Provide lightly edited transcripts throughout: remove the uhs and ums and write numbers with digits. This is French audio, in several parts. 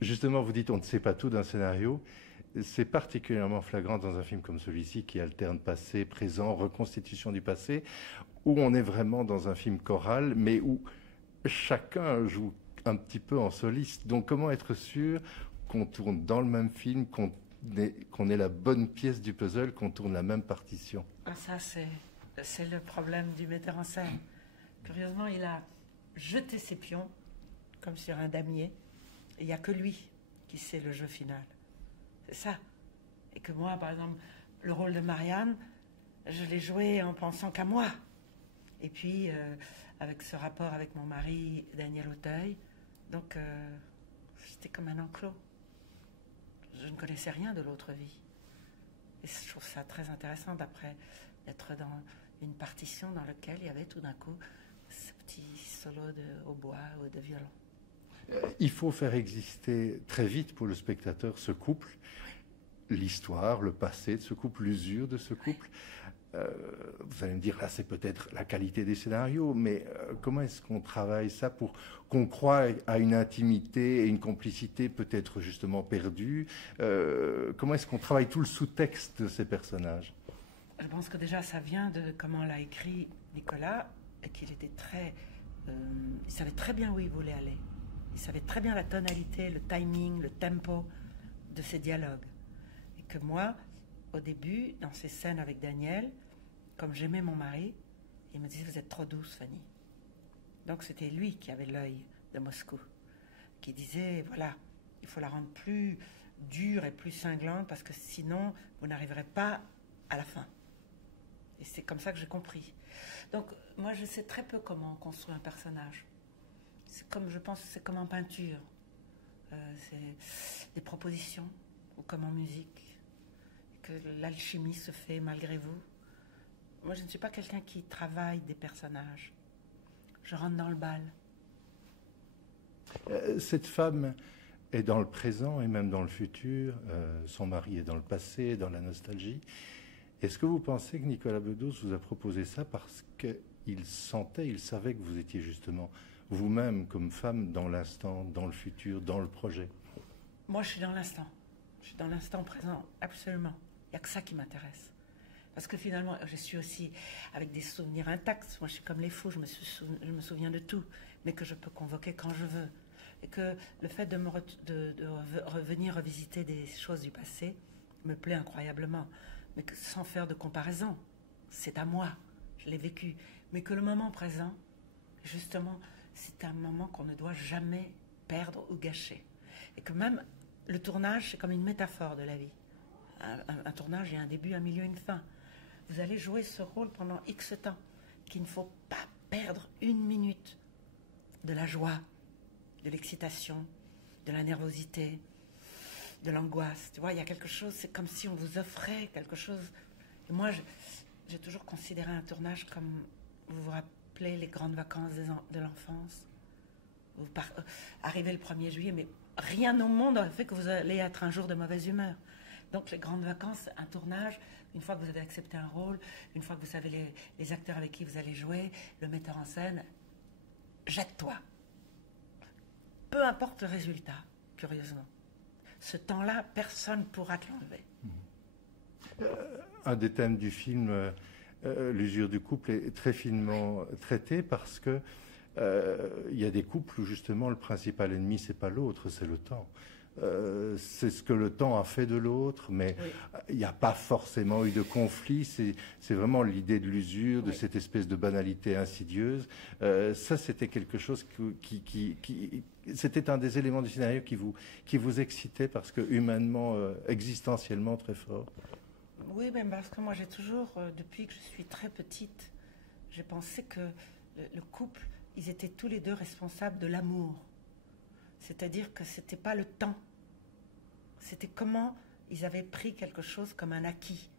Justement, vous dites on ne sait pas tout d'un scénario. C'est particulièrement flagrant dans un film comme celui-ci qui alterne passé, présent, reconstitution du passé, où on est vraiment dans un film choral, mais où chacun joue un petit peu en soliste. Donc comment être sûr qu'on tourne dans le même film, qu'on ait la bonne pièce du puzzle, qu'on tourne la même partition? Ah, ça, c'est le problème du metteur en scène. Curieusement, il a jeté ses pions, comme sur un damier, et il n'y a que lui qui sait le jeu final. C'est ça. Et que moi, par exemple, le rôle de Marianne, je l'ai joué en pensant qu'à moi. Et puis, avec ce rapport avec mon mari, Daniel Auteuil, donc c'était comme un enclos. Je ne connaissais rien de l'autre vie. Et je trouve ça très intéressant d'après d'être dans une partition dans laquelle il y avait tout d'un coup ce petit solo de hautbois ou de violon. Il faut faire exister très vite pour le spectateur ce couple, l'histoire, le passé de ce couple, l'usure de ce couple. Vous allez me dire, là, c'est peut-être la qualité des scénarios, mais comment est-ce qu'on travaille ça pour qu'on croie à une intimité et une complicité peut-être justement perdue? Comment est-ce qu'on travaille tout le sous-texte de ces personnages? Je pense que déjà, ça vient de comment l'a écrit Nicolas, et qu'il était très... il savait très bien où il voulait aller. Il savait très bien la tonalité, le timing, le tempo de ses dialogues. Et que moi, au début, dans ces scènes avec Daniel, comme j'aimais mon mari, il me disait « Vous êtes trop douce, Fanny ». Donc c'était lui qui avait l'œil de Moscou, qui disait « Voilà, il faut la rendre plus dure et plus cinglante parce que sinon, vous n'arriverez pas à la fin ». Et c'est comme ça que j'ai compris. Donc moi, je sais très peu comment on construit un personnage. C'est comme, je pense, c'est comme en peinture. C'est des propositions, ou comme en musique. Que l'alchimie se fait malgré vous. Moi, je ne suis pas quelqu'un qui travaille des personnages. Je rentre dans le bal. Cette femme est dans le présent et même dans le futur. Son mari est dans le passé, dans la nostalgie. Est-ce que vous pensez que Nicolas Bedos vous a proposé ça parce qu'il sentait, il savait que vous étiez justement vous-même comme femme dans l'instant, dans le futur, dans le projet? Moi, je suis dans l'instant. Je suis dans l'instant présent, absolument. Il n'y a que ça qui m'intéresse. Parce que finalement, je suis aussi avec des souvenirs intacts. Moi, je suis comme les fous, je me souviens de tout, mais que je peux convoquer quand je veux. Et que le fait de revenir revisiter des choses du passé me plaît incroyablement. Mais que, sans faire de comparaison, c'est à moi, je l'ai vécu. Mais que le moment présent, justement, c'est un moment qu'on ne doit jamais perdre ou gâcher. Et que même le tournage, c'est comme une métaphore de la vie. Un tournage, il y a un début, un milieu, une fin. Vous allez jouer ce rôle pendant X temps, qu'il ne faut pas perdre une minute de la joie, de l'excitation, de la nervosité, de l'angoisse. Tu vois, il y a quelque chose, c'est comme si on vous offrait quelque chose. Et moi, j'ai toujours considéré un tournage comme, vous vous rappelez, les grandes vacances de l'enfance. Vous arrivez le 1er juillet, mais rien au monde aurait fait que vous allez être un jour de mauvaise humeur. Donc les grandes vacances, un tournage, une fois que vous avez accepté un rôle, une fois que vous savez les acteurs avec qui vous allez jouer, le metteur en scène, jette-toi. Peu importe le résultat, curieusement. Ce temps-là, personne ne pourra te l'enlever. Un des thèmes du film, l'usure du couple, est très finement traité parce que il y a des couples où justement le principal ennemi, c'est pas l'autre, c'est le temps. C'est ce que le temps a fait de l'autre, mais il n'y a pas forcément eu de conflit. C'est vraiment l'idée de l'usure, de cette espèce de banalité insidieuse. Ça, c'était quelque chose c'était un des éléments du scénario qui vous excitait parce que humainement, existentiellement très fort. Oui, mais parce que moi, j'ai toujours, depuis que je suis très petite, j'ai pensé que le couple, ils étaient tous les deux responsables de l'amour. C'est-à-dire que c'était pas le temps. C'était comment ils avaient pris quelque chose comme un acquis.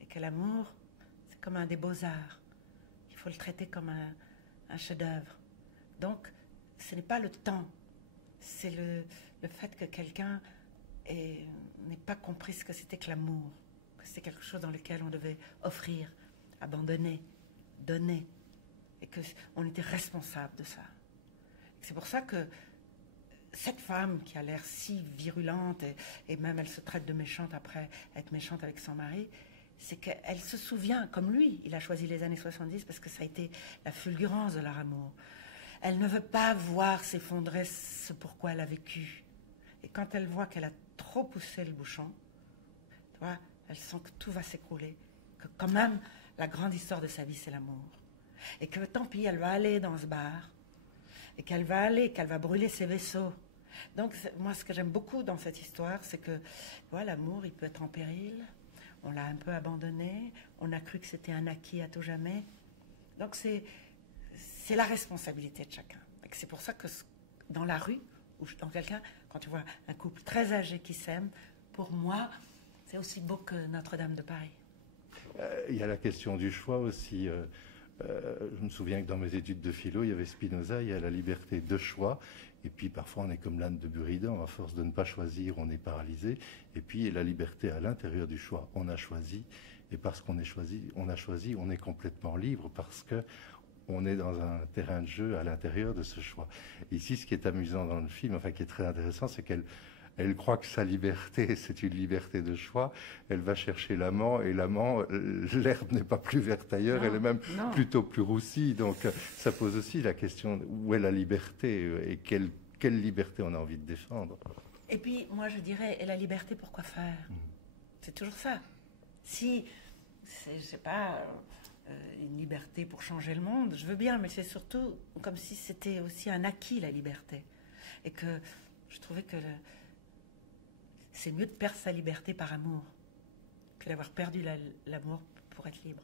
Et que l'amour, c'est comme un des beaux-arts. Il faut le traiter comme un chef-d'œuvre. Donc, ce n'est pas le temps. C'est le fait que quelqu'un n'ait pas compris ce que c'était que l'amour. Que c'était quelque chose dans lequel on devait offrir, abandonner, donner. Et qu'on était responsable de ça. C'est pour ça que cette femme qui a l'air si virulente, et même elle se traite de méchante après être méchante avec son mari, c'est qu'elle se souvient, comme lui, il a choisi les années 70 parce que ça a été la fulgurance de leur amour. Elle ne veut pas voir s'effondrer ce pourquoi elle a vécu. Et quand elle voit qu'elle a trop poussé le bouchon, tu vois, elle sent que tout va s'écrouler, que quand même, la grande histoire de sa vie, c'est l'amour. Et que tant pis, elle va aller dans ce bar, et qu'elle va brûler ses vaisseaux. Donc, moi, ce que j'aime beaucoup dans cette histoire, c'est que, voilà, l'amour, il peut être en péril, on l'a un peu abandonné, on a cru que c'était un acquis à tout jamais. Donc, c'est la responsabilité de chacun. Et c'est pour ça que dans la rue, ou dans quelqu'un, quand tu vois un couple très âgé qui s'aime, pour moi, c'est aussi beau que Notre-Dame de Paris. Il y a la question du choix aussi. Je me souviens que dans mes études de philo, il y avait Spinoza, il y a la liberté de choix. Et puis parfois, on est comme l'âne de Buridan, à force de ne pas choisir, on est paralysé. Et puis, il y a la liberté à l'intérieur du choix. On a choisi, et parce qu'on a choisi, on est complètement libre, parce que on est dans un terrain de jeu à l'intérieur de ce choix. Ici, ce qui est amusant dans le film, enfin qui est très intéressant, c'est qu'elle croit que sa liberté, c'est une liberté de choix. Elle va chercher l'amant, et l'amant, l'herbe n'est pas plus verte ailleurs, elle est même plutôt plus roussie. Donc ça pose aussi la question où est la liberté et quelle liberté on a envie de défendre. Et puis, moi, je dirais, et la liberté, pourquoi faire? C'est toujours ça. Si, je sais pas, une liberté pour changer le monde, je veux bien, mais c'est surtout comme si c'était aussi un acquis, la liberté. Et que je trouvais que c'est mieux de perdre sa liberté par amour que d'avoir perdu l'amour pour être libre.